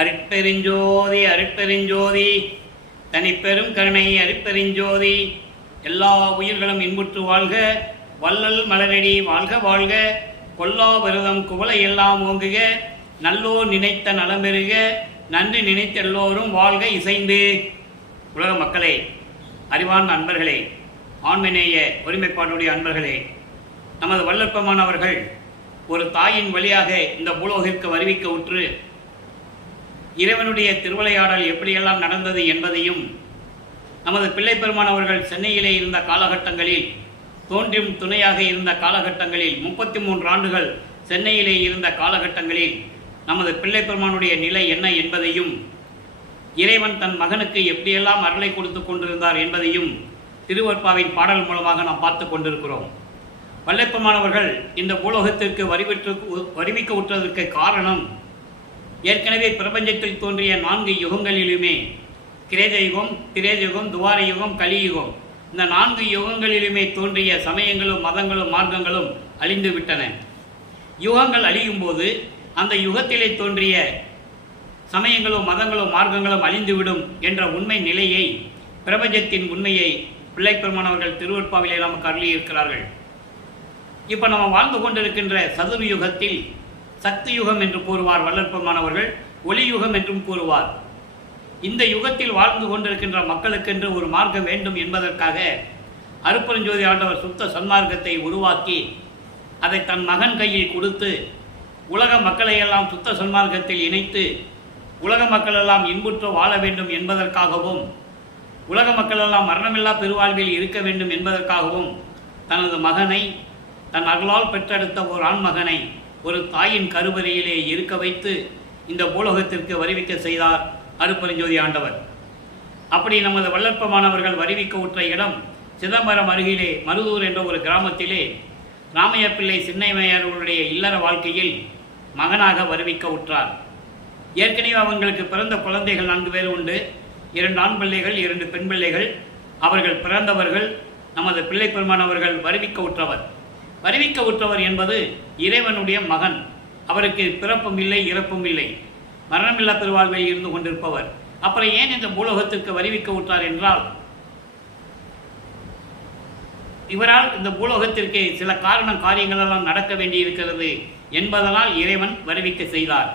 அருட்பெருஞ்சோதி அருட்பெருஞ்சோதி தனிப்பெரும் கருணை அருட்பெருஞ்சோதி. எல்லா உயிர்களும் இன்புற்று வாழ்க, வள்ளல் மலரடி வாழ்க வாழ்க, கொல்லா விரதம் குவளை எல்லாம் ஓங்குக, நல்லோர் நினைத்த நலம்பெறுக, நன்றி நினைத்த எல்லோரும் வாழ்க இசைந்து. உலக மக்களே, அறிவார்ந்த அன்பர்களே, ஆண்மநேய ஒருமைப்பாடுடைய அன்பர்களே, நமது வல்லற்பமானவர்கள் ஒரு தாயின் வழியாக இந்த பூலோகிற்கு வருவிக்க உற்று இறைவனுடைய திருவிளையாடல் எப்படியெல்லாம் நடந்தது என்பதையும், நமது பிள்ளை பெருமானவர்கள் சென்னையிலே இருந்த காலகட்டங்களில், தோன்றும் துணையாக இருந்த காலகட்டங்களில், 33 ஆண்டுகள் சென்னையிலே இருந்த காலகட்டங்களில் நமது பிள்ளை பெருமானுடைய நிலை என்ன என்பதையும், இறைவன் தன் மகனுக்கு எப்படியெல்லாம் அருளை கொடுத்து கொண்டிருந்தார் என்பதையும் திருவற்பாவின் பாடல் மூலமாக நாம் பார்த்து கொண்டிருக்கிறோம். வல்லற்பெருமானவர்கள் இந்த பூலோகத்திற்கு வருவிக்க உற்றதற்கு காரணம், ஏற்கனவே பிரபஞ்சத்தில் தோன்றிய 4 யுகங்களிலுமே, கிரேத யுகம், திரேத யுகம், துவார யுகம், கலியுகம், இந்த 4 யுகங்களிலுமே தோன்றிய சமயங்களும் மதங்களும் மார்க்கங்களும் அழிந்து விட்டன. யுகங்கள் அழியும் போது அந்த யுகத்திலே தோன்றிய சமயங்களும் மதங்களும் மார்க்கங்களும் அழிந்துவிடும் என்ற உண்மை நிலையை, பிரபஞ்சத்தின் உண்மையை பிள்ளை பெருமானவர்கள் திருவற்பாவிலே நமக்கு அருளியிருக்கிறார்கள். இப்போ நம்ம வாழ்ந்து கொண்டிருக்கின்ற சதுர் யுகத்தில் சக்தி யுகம் என்று கூறுவார் வல்லற்பெருமானவர்கள், ஒளி யுகம் என்றும் கூறுவார். இந்த யுகத்தில் வாழ்ந்து கொண்டிருக்கின்ற மக்களுக்கென்று ஒரு மார்க்கம் வேண்டும் என்பதற்காக அருட்பெருஞ்சோதி ஆண்டவர் சுத்த சன்மார்க்கத்தை உருவாக்கி அதை தன் மகன் கையில் கொடுத்து உலக மக்களையெல்லாம் சுத்த சன்மார்க்கத்தில் இணைத்து உலக மக்களெல்லாம் இன்புற்று வாழ வேண்டும் என்பதற்காகவும், உலக மக்களெல்லாம் மரணமில்லா பெருவாழ்வில் இருக்க வேண்டும் என்பதற்காகவும் தனது மகனை, தன் அருளால் பெற்றெடுத்த ஒரு ஆண்மகனை ஒரு தாயின் கருவறையிலே இருக்க வைத்து இந்த பூலோகத்திற்கு வருவிக்க செய்தார் அருட்பெருஞ்சோதி ஆண்டவர். அப்படி நமது வல்லற்பமானவர்கள் வருவிக்க உற்ற இடம் சிதம்பரம் அருகிலே மருதூர் என்ற ஒரு கிராமத்திலே ராமையா பிள்ளை சின்னைமையார்களுடைய இல்லற வாழ்க்கையில் மகனாக வருவிக்க உற்றார். ஏற்கனவே அவங்களுக்கு பிறந்த குழந்தைகள் 4 பேர் உண்டு. 2 ஆண் பிள்ளைகள், 2 பெண் பிள்ளைகள். அவர்கள் பிறந்தவர்கள் நமது பிள்ளை பெருமானவர்கள் வருவிக்க உற்றவர். வருவிக்க உற்றவர் என்பது இறைவனுடைய மகன். அவருக்கு பிறப்பும் இல்லை, இறப்பும் இல்லை, மரணமில்லா பெருவாழ்வில் இருந்து கொண்டிருப்பவர். அப்புறம் ஏன் இந்த பூலோகத்திற்கு வருவிக்க உற்றார் என்றால், இவரால் இந்த பூலோகத்திற்கு சில காரியங்களெல்லாம் நடக்க வேண்டியிருக்கிறது என்பதனால் இறைவன் வருவிக்க செய்தார்.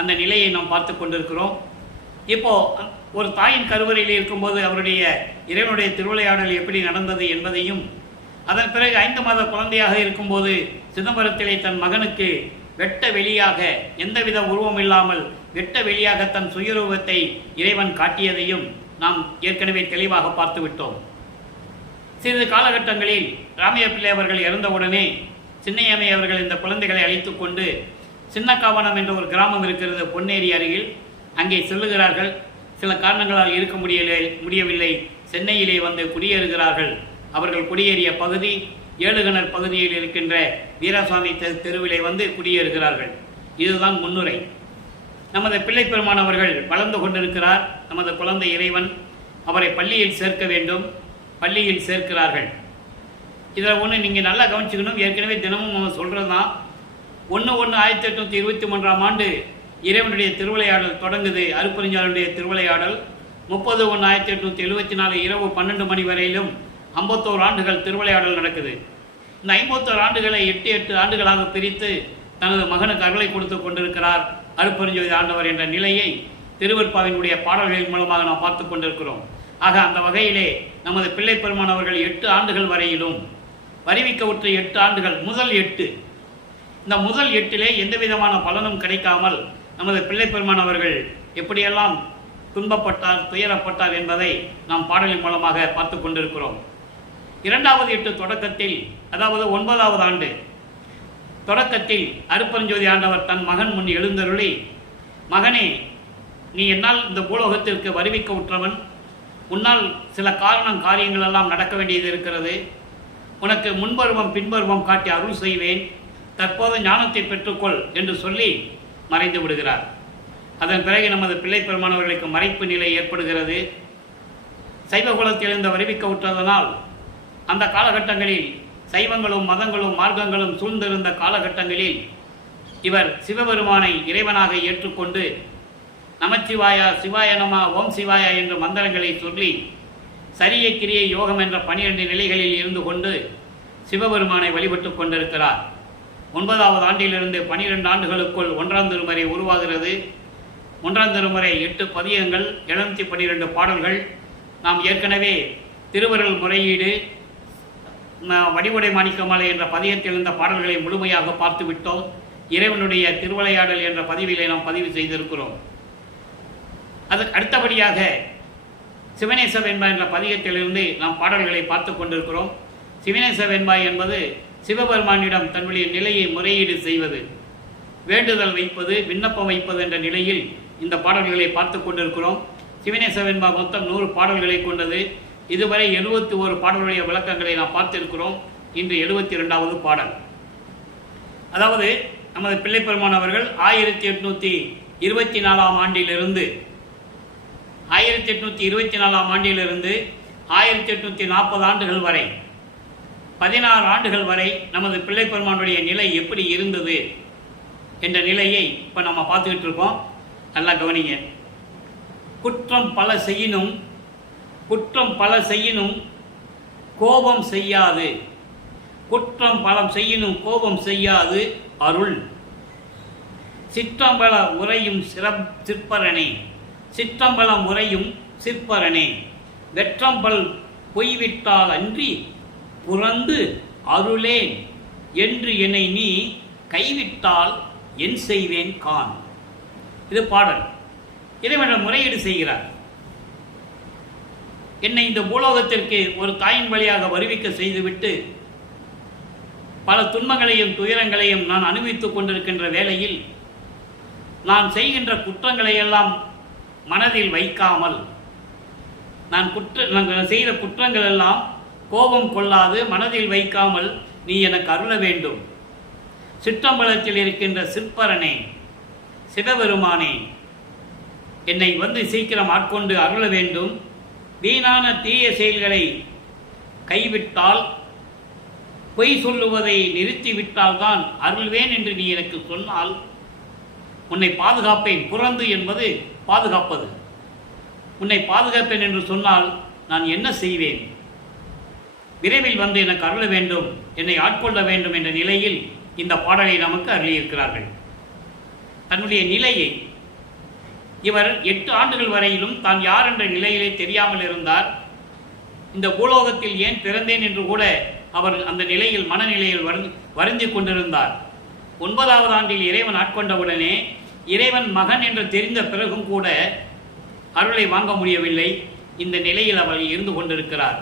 அந்த நிலையை நாம் பார்த்து கொண்டிருக்கிறோம். இப்போ ஒரு தாயின் கருவறையில் இருக்கும்போது அவருடைய இறைவனுடைய திருவிளையாடல் எப்படி நடந்தது என்பதையும், அதன் பிறகு 5 மாத குழந்தையாக இருக்கும்போது சிதம்பரத்திலே தன் மகனுக்கு வெட்ட வெளியாக, எந்தவித உருவம் இல்லாமல் வெட்ட வெளியாக தன் சுயரூபத்தை இறைவன் காட்டியதையும் நாம் ஏற்கனவே தெளிவாக பார்த்து விட்டோம். சிறிது காலகட்டங்களில் ராமையா பிள்ளை அவர்கள் இறந்தவுடனே சின்னையம்மை அவர்கள் இந்த குழந்தைகளை அழைத்து கொண்டு சின்னக்காவனம் என்ற ஒரு கிராமம் இருக்கிறது பொன்னேரி அருகில், அங்கே செல்லுகிறார்கள். சில காரணங்களால் இருக்க முடியவில்லை. சென்னையிலே வந்து குடியேறுகிறார்கள். அவர்கள் குடியேறிய பகுதி ஏழுகிணர் பகுதியில் இருக்கின்ற வீராசாமி தெருவிலே வந்து குடியேறுகிறார்கள். இதுதான் முன்னுரை. நமது பிள்ளை பெருமானவர்கள் வளர்ந்து கொண்டிருக்கிறார். நமது குழந்தை இறைவன் அவரை பள்ளியில் சேர்க்க வேண்டும். பள்ளியில் சேர்க்கிறார்கள். இதில் ஒன்று நீங்கள் நல்லா கவனிச்சுக்கணும். ஏற்கனவே தினமும் நம்ம சொல்கிறது தான். 1/1/1823 ஆண்டு இறைவனுடைய திருவிளையாடல் தொடங்குது. அருட்பெருஞ்சோதியுடைய திருவிளையாடல் 30/1/1874 இரவு 12 மணி வரையிலும் 51 ஆண்டுகள் திருவிளையாடல் நடக்குது. இந்த 51 ஆண்டுகளை 8 ஆண்டுகளாக பிரித்து தனது மகனுக்கு அருளை கொடுத்து கொண்டிருக்கிறார் அருட்பெருஞ்சோதி ஆண்டவர் என்ற நிலையை திருவற்பாவினுடைய பாடல்களின் மூலமாக நாம் பார்த்து கொண்டிருக்கிறோம். ஆக அந்த வகையிலே நமது பிள்ளை பெருமானவர்கள் 8 ஆண்டுகள் வரையிலும் வருவிக்க உற்ற 8 ஆண்டுகள், முதல் 8, இந்த முதல் 8லே எந்த விதமான பலனும் கிடைக்காமல் நமது பிள்ளை பெருமானவர்கள் எப்படியெல்லாம் துன்பப்பட்டார், துயரப்பட்டார் என்பதை நாம் பாடலின் மூலமாக பார்த்து கொண்டிருக்கிறோம். 2வது 8 தொடக்கத்தில், அதாவது 9வது ஆண்டு தொடக்கத்தில் அருட்பெருஞ்சோதி ஆண்டவர் தன் மகன் முன் எழுந்தருளி, மகனே, நீ என்னால் இந்த பூலோகத்திற்கு வருவிக்க உற்றவன். உன்னால் சில காரியங்களெல்லாம் நடக்க வேண்டியது இருக்கிறது. உனக்கு முன்பருவம் பின்பருவம் காட்டி அருள் செய்வேன். தற்போது ஞானத்தை பெற்றுக்கொள் என்று சொல்லி மறைந்து விடுகிறார். அதன் பிறகு நமது பிள்ளை பெருமானவர்களுக்கு மறைப்பு நிலை ஏற்படுகிறது. சைவகுலத்திலிருந்து வருவிக்க உற்றதனால் அந்த காலகட்டங்களில் சைவங்களும் மதங்களும் மார்க்கங்களும் சூழ்ந்திருந்த காலகட்டங்களில் இவர் சிவபெருமானை இறைவனாக ஏற்றுக்கொண்டு நமச்சிவாயா, சிவாய நம, ஓம் சிவாயா என்ற மந்திரங்களை சொல்லி சரிய கிரிய யோகம் என்ற 12 நிலைகளில் இருந்து கொண்டு சிவபெருமானை வழிபட்டு கொண்டிருக்கிறார். 9வது ஆண்டிலிருந்து 12 ஆண்டுகளுக்குள் 1ஆம் திருமுறை உருவாகிறது. 1ஆம் திருமுறை 8 பதிகங்கள், 712 பாடல்கள். நாம் ஏற்கனவே திருவருள் முறையீடு, வடிவுடை மாணிக்கமாலை என்ற பதியத்தில் இருந்த பாடல்களை முழுமையாக பார்த்து விட்டோம். இறைவனுடைய திருவிளையாடல் என்ற பதிவிலே நாம் பதிவு செய்திருக்கிறோம். அதற்கு அடுத்தபடியாக சிவனேச வெண்பா என்ற பதிகத்திலிருந்து நாம் பாடல்களை பார்த்து கொண்டிருக்கிறோம். சிவனேச வெண்பா என்பது சிவபெருமானிடம் தன்னுடைய நிலையை முறையீடு செய்வது, வேண்டுதல் வைப்பது, விண்ணப்பம் வைப்பது என்ற நிலையில் இந்த பாடல்களை பார்த்து கொண்டிருக்கிறோம். சிவனேச வெண்பா மொத்தம் 100 பாடல்களை கொண்டது. இதுவரை 71 பாடல்களுடைய விளக்கங்களை நாம் பார்த்திருக்கிறோம். இன்று 72வது பாடல். அதாவது நமது பிள்ளைப்பெருமான் அவர்கள் 1824ஆம் ஆண்டிலிருந்து 1840 ஆண்டுகள் வரை 16 ஆண்டுகள் வரை நமது பிள்ளைப்பெருமானுடைய நிலை எப்படி இருந்தது என்ற நிலையை இப்போ நம்ம பார்த்துக்கிட்டு இருக்கோம். நல்லா கவனிங்க. குற்றம் பல செய்யினும் கோபம் செய்யாது, குற்றம் பலம் செய்யினும் கோபம் செய்யாது அருள். சிற்றம்பல உரையும் சிற்பரனே, சிற்றம்பலம் உரையும் சிற்பரனே, வெற்றம்பல் பொய்விட்டால் அன்றி புறந்து அருளேன் என்று என்னை நீ கைவிட்டால் என் செய்வேன் கான். இது பாடல். இறைவன் முறையீடு செய்கிறார். என்னை இந்த பூலோகத்திற்கு ஒரு தாயின் வழியாக வருவிக்க செய்துவிட்டு பல துன்பங்களையும் துயரங்களையும் நான் அனுபவித்துக் கொண்டிருக்கின்ற வேளையில் நான் செய்கின்ற குற்றங்களையெல்லாம் மனதில் வைக்காமல், நான் செய்கிற குற்றங்கள் எல்லாம் கோபம் கொள்ளாது மனதில் வைக்காமல் நீ எனக்கு அருள வேண்டும். சிற்றம்பலத்தில் இருக்கின்ற சிற்பரனே, சிவபெருமானே, என்னை வந்து சீக்கிரம் ஆட்கொண்டு அருள வேண்டும். வீணான தீய செயல்களை கைவிட்டால், பொய் சொல்லுவதை நிறுத்திவிட்டால் தான் அருள்வேன் என்று நீ எனக்கு சொன்னால் உன்னை பாதுகாப்பேன். புறந்து என்பது பாதுகாப்பது. உன்னை பாதுகாப்பேன் என்று சொன்னால் நான் என்ன செய்வேன்? விரைவில் வந்து எனக்கு அருள வேண்டும், என்னை ஆட்கொள்ள வேண்டும் என்ற நிலையில் இந்த பாடலை நமக்கு அருளியிருக்கிறார்கள். தன்னுடைய நிலையை இவர் 8 ஆண்டுகள் வரையிலும் தான் யார் என்ற நிலையிலே தெரியாமல் இருந்தார். இந்த பூலோகத்தில் ஏன் பிறந்தேன் என்று கூட அவர் அந்த நிலையில் மனநிலையில் வருந்தி கொண்டிருந்தார். 9வது ஆண்டில் இறைவன் ஆட்கொண்டவுடனே இறைவன் மகன் என்று தெரிந்த பிறகும் கூட அருளை வாங்க முடியவில்லை. இந்த நிலையில் அவர் இருந்து கொண்டிருக்கிறார்.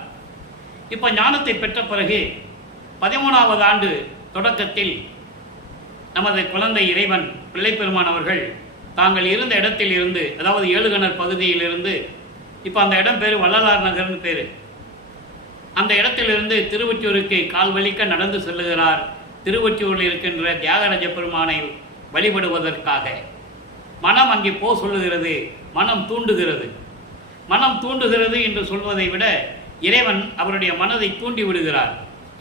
இப்போ ஞானத்தை பெற்ற பிறகு 13வது ஆண்டு தொடக்கத்தில் நமது குழந்தை இறைவன் பிள்ளைப்பெருமான் அவர்கள் தாங்கள் இருந்த இடத்தில் இருந்து, அதாவது ஏழுகணர் பகுதியிலிருந்து, இப்போ அந்த இடம் பேர் வள்ளலார் நகர்னு பேர், அந்த இடத்திலிருந்து திருவொற்றியூருக்கு கால் வலிக்க நடந்து செல்லுகிறார். திருவொற்றியூரில் இருக்கின்ற தியாகராஜ பெருமானை வழிபடுவதற்காக. மனம் அங்கே சொல்லுகிறது, மனம் தூண்டுகிறது. மனம் தூண்டுகிறது என்று சொல்வதை விட இறைவன் அவருடைய மனதை தூண்டி விடுகிறார்.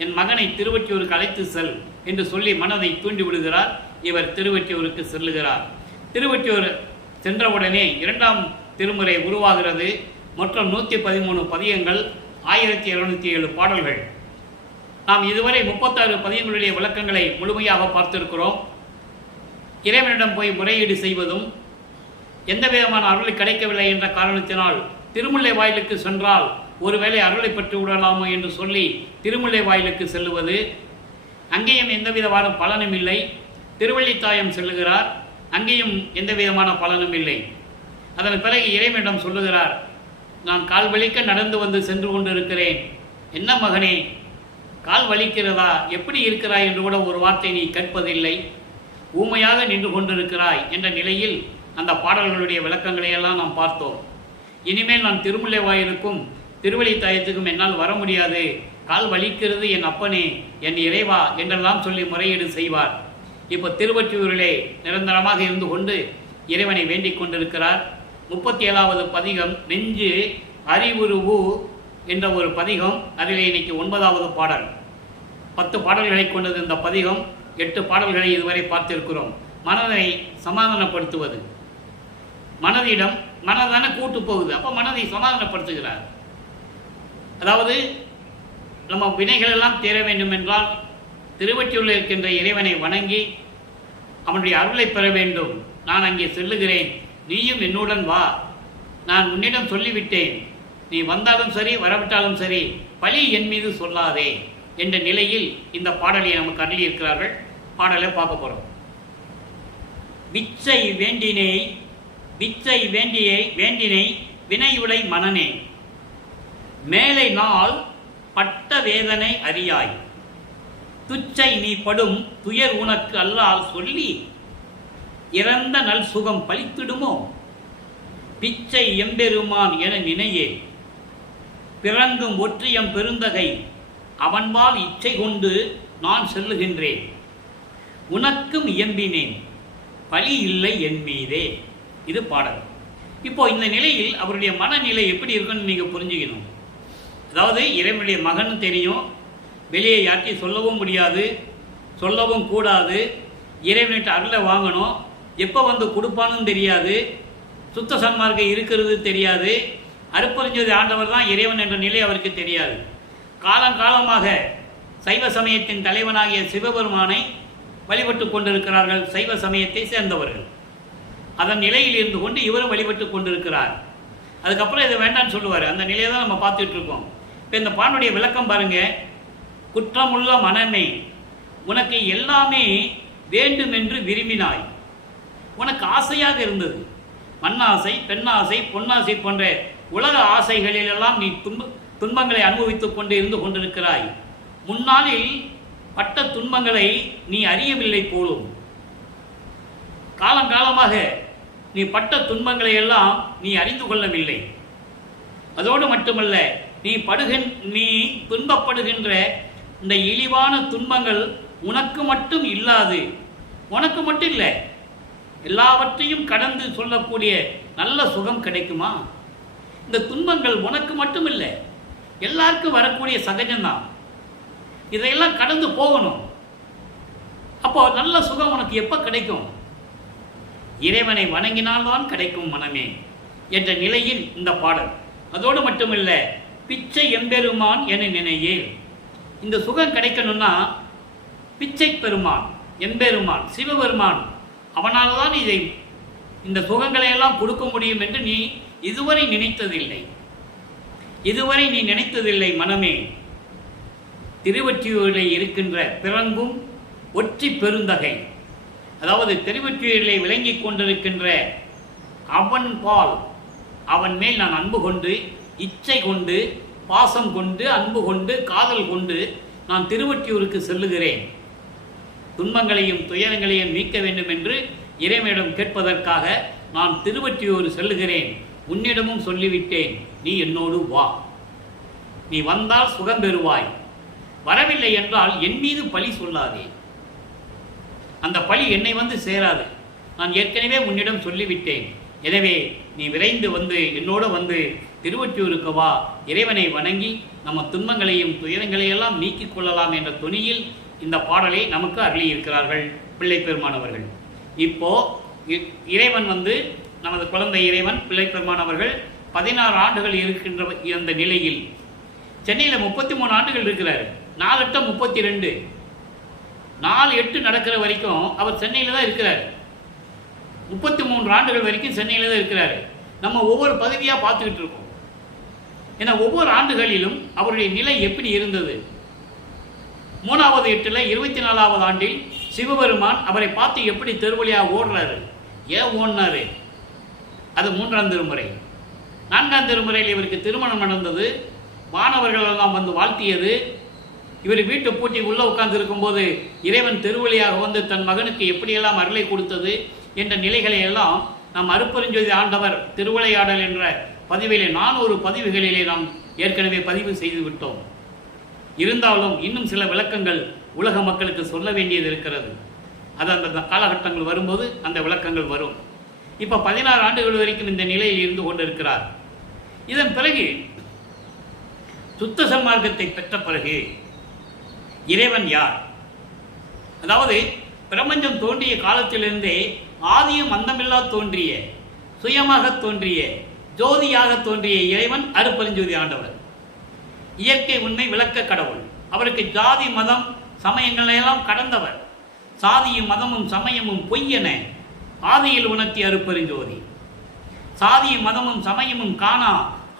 என் மகனை திருவொற்றியூருக்கு அழைத்து செல் என்று சொல்லி மனதை தூண்டி விடுகிறார். இவர் திருவொற்றியூருக்கு செல்லுகிறார். திருவொற்றியூர் சென்றவுடனே 2ஆம் திருமுறை உருவாகிறது. மொத்தம் 113 பதியங்கள், 1207 பாடல்கள். நாம் இதுவரை 36 பதியங்களுடைய விளக்கங்களை முழுமையாக பார்த்திருக்கிறோம். இறைவனிடம் போய் முறையீடு செய்வதும், எந்த விதமான அருளை கிடைக்கவில்லை என்ற காரணத்தினால் திருமுல்லை வாயிலுக்கு சென்றால் ஒருவேளை அருளை பெற்று விடலாமோ என்று சொல்லி திருமுல்லை வாயிலுக்கு செல்லுவது, அங்கேயும் எந்த விதமான பலனும் இல்லை. திருவள்ளித்தாயம் செல்லுகிறார், அங்கேயும் எந்த விதமான பலனும் இல்லை. அதன் பிறகு இறைவனிடம் சொல்லுகிறார், நான் கால் வலிக்க நடந்து வந்து சென்று கொண்டிருக்கிறேன், என்ன மகனே கால் வலிக்கிறதா, எப்படி இருக்கிறாய் என்று கூட ஒரு வார்த்தை நீ கேட்பதில்லை, ஊமையாக நின்று கொண்டிருக்கிறாய் என்ற நிலையில் அந்த பாடல்களுடைய விளக்கங்களையெல்லாம் நாம் பார்த்தோம். இனிமேல் நான் திருமுல்லை வாயிலுக்கும் திருவள்ளித்தாயத்துக்கும் என்னால் வர முடியாது, கால் வலிக்கிறது என் அப்பனே, என் இறைவா என்றெல்லாம் சொல்லி முறையீடு செய்வார். இப்போ திருவொற்றியூரிலே நிரந்தரமாக இருந்து கொண்டு இறைவனை வேண்டிக் கொண்டிருக்கிறார். 37வது பதிகம் நெஞ்சு அறிவுருவு என்ற ஒரு பதிகம். அதில் இன்னைக்கு 9வது பாடல். 10 பாடல்களை கொண்டது இந்த பதிகம். 8 பாடல்களை இதுவரை பார்த்திருக்கிறோம். மனதை சமாதானப்படுத்துவது, மனதான கூட்டு போகுது. அப்போ மனதை சமாதானப்படுத்துகிறார். அதாவது நம்ம வினைகள் எல்லாம் தீர வேண்டும் என்றால் திருவொற்றியூரில் இருக்கின்ற இறைவனை வணங்கி அவனுடைய அருளை பெற வேண்டும். நான் அங்கே செல்லுகிறேன், நீயும் என்னுடன் வா, நான் உன்னிடம் சொல்லிவிட்டேன், நீ வந்தாலும் சரி வரவிட்டாலும் சரி பழி என் மீது சொல்லாதே என்ற நிலையில் இந்த பாடலை நமக்கு அருளி இருக்கிறார்கள். பாடலை பார்க்க போகிறோம். விச்சை வேண்டினை வினையுடை மனனே, மேலை நாள் பட்ட வேதனை அறியாய், துச்சை நீ படும் துயர் உனக்கு அல்லால் சொல்லி இறந்த நல் சுகம் பலித்திடுமோ, பிச்சை எம்பெருமான் என நினையே, பிறங்கும் ஒற்றியம் பெருந்தகை அவன்பால் இச்சை கொண்டு நான் செல்லுகின்றேன், உனக்கும் இயம்பினேன் பலி இல்லை என் மீதே. இது பாடல். இப்போ இந்த நிலையில் அவருடைய மனநிலை எப்படி இருக்குன்னு நீங்கள் புரிஞ்சுக்கணும். அதாவது இறைவனுடைய மகன் தெரியும், வெளியே யார்ட்டையும் சொல்லவும் முடியாது, சொல்லவும் கூடாது, இறைவன்கிட்ட அருளை வாங்கணும், எப்போ வந்து கொடுப்பான்னு தெரியாது, சுத்த சன்மார்க்கம் இருக்கிறது தெரியாது, அருப்பறிஞ்சது ஆண்டவர் தான் இறைவன் என்ற நிலை அவருக்கு தெரியாது. காலங்காலமாக சைவ சமயத்தின் தலைவனாகிய சிவபெருமானை வழிபட்டு கொண்டிருக்கிறார்கள் சைவ சமயத்தை சேர்ந்தவர்கள். அதன் நிலையில் இருந்து கொண்டு இவரும் வழிபட்டு கொண்டிருக்கிறார். அதுக்கப்புறம் இதை வேண்டான்னு சொல்லுவார். அந்த நிலையை தான் நம்ம பார்த்துட்டு இருக்கோம். இப்போ இந்த பானுடைய விளக்கம் பாருங்க. குற்றமுள்ள மனமே, உனக்கு எல்லாமே வேண்டும் என்று விரும்பினாய், உனக்கு ஆசையாக இருந்தது, மண்ணாசை, பெண்ணாசை, பொன்னாசை போன்ற உலக ஆசைகளிலெல்லாம் நீ துன்பங்களை அனுபவித்துக் கொண்டு இருந்து கொண்டிருக்கிறாய். முன்னாளில் பட்ட துன்பங்களை நீ அறியவில்லை போலும். காலங்காலமாக நீ பட்ட துன்பங்களை எல்லாம் நீ அறிந்து கொள்ளவில்லை. அதோடு மட்டுமல்ல, நீ துன்பப்படுகின்ற இந்த இழிவான துன்பங்கள் உனக்கு மட்டும் இல்லாது, உனக்கு மட்டும் இல்லை, எல்லாவற்றையும் கடந்து சொல்லக்கூடிய நல்ல சுகம் கிடைக்குமா? இந்த துன்பங்கள் உனக்கு மட்டும் இல்லை, எல்லாருக்கும் வரக்கூடிய சகஜம்தான். இதையெல்லாம் கடந்து போகணும். அப்போ நல்ல சுகம் உனக்கு எப்போ கிடைக்கும்? இறைவனை வணங்கினால்தான் கிடைக்கும் மனமே என்ற நிலையில் இந்த பாடல். அதோடு மட்டுமில்ல, பிச்சை எம்பெருமான் என நினையே. இந்த சுகம் கிடைக்கணும்னா பிச்சை பெருமான், எம்பெருமான், சிவபெருமான், அவனால் தான் இந்த சுகங்களை எல்லாம் கொடுக்க முடியும் என்று நீ இதுவரை நினைத்ததில்லை மனமே. திருவொற்றியூரிலே இருக்கின்ற பிறங்கும் ஒற்றி பெருந்தகை, அதாவது திருவொற்றியூரிலே விளங்கி கொண்டிருக்கின்ற அவன் மேல் நான் அன்பு கொண்டு, இச்சை கொண்டு, பாசம் கொண்டு, அன்பு கொண்டு, காதல் கொண்டு நான் திருவொற்றியூருக்கு செல்லுகிறேன். துன்பங்களையும் துயரங்களையும் நீக்க வேண்டும் என்று இறைவனிடம் கேட்பதற்காக நான் திருவொற்றியூர் செல்லுகிறேன். உன்னிடமும் சொல்லிவிட்டேன், நீ என்னோடு வா, நீ வந்தால் சுகம் பெறுவாய், வரவில்லை என்றால் என் மீது பழி சொல்லாதே, அந்த பழி என்னை வந்து சேராது, நான் ஏற்கனவே உன்னிடம் சொல்லிவிட்டேன். எனவே நீ விரைந்து வந்து என்னோடு வந்து திருவொற்றியூருக்கு வா, இறைவனை வணங்கி நம்ம துன்பங்களையும் துயரங்களையெல்லாம் நீக்கிக் கொள்ளலாம் என்ற துணியில் இந்த பாடலை நமக்கு அருளி இருக்கிறார்கள் பிள்ளை பெருமானவர்கள். இப்போ இறைவன் வந்து நமது குழந்தை இறைவன் பிள்ளை பெருமானவர்கள் 16 ஆண்டுகள் இருக்கின்ற இந்த நிலையில் சென்னையில் 33 ஆண்டுகள் இருக்கிறார். 4 8 32, 4 8 நடக்கிற வரைக்கும் அவர் சென்னையில் தான் இருக்கிறார். 33 ஆண்டுகள் வரைக்கும் சென்னையில் தான் இருக்கிறார். நம்ம ஒவ்வொரு பதவியாக பார்த்துக்கிட்டு இருக்கோம். ஏன்னா ஒவ்வொரு ஆண்டுகளிலும் அவருடைய நிலை எப்படி இருந்தது. 3வது 8ல் 24வது ஆண்டில் சிவபெருமான் அவரை பார்த்து எப்படி தெருவழியாக ஓடுறாரு, ஏன் ஓடினாரு, அது 3ஆம் திருமுறை. 4ஆம் திருமுறையில் இவருக்கு திருமணம் நடந்தது, மாணவர்கள் எல்லாம் வந்து வாழ்த்தியது, இவர் வீட்டை பூட்டி உள்ளே உட்கார்ந்து இருக்கும்போது இறைவன் தெருவழியாக வந்து தன் மகனுக்கு எப்படியெல்லாம் அருளை கொடுத்தது என்ற நிலைகளை எல்லாம் நாம் அருப்பெருஞ்சோதி ஆண்டவர் திருவிளையாடல் என்ற பதிவிலே 400 பதிவுகளிலே நாம் ஏற்கனவே பதிவு செய்து விட்டோம். இருந்தாலும் இன்னும் சில விளக்கங்கள் உலக மக்களுக்கு சொல்ல வேண்டியது இருக்கிறது. அது அந்த காலகட்டங்கள் வரும்போது அந்த விளக்கங்கள் வரும். இப்போ 16 ஆண்டுகள் வரைக்கும் இந்த நிலையில் இருந்து கொண்டிருக்கிறார். இதன் பிறகு சுத்த சன்மார்க்கத்தை பெற்ற பிறகு இறைவன் யார்? அதாவது பிரபஞ்சம் தோன்றிய காலத்திலிருந்தே ஆதியும் அந்தமில்லா தோன்றிய சுயமாக தோன்றிய ஜோதியாக தோன்றிய இறைவன் அருட்பெருஞ்சோதி ஆண்டவர். இயற்கை உண்மை விளக்க கடவுள். அவருக்கு ஜாதி மதம் சமயங்களெல்லாம் கடந்தவர். சாதியும் மதமும் சமயமும் பொய்யென ஆதியில் உணர்த்திய அருட்பெருஞ்சோதி. சாதியும் மதமும் சமயமும் காணா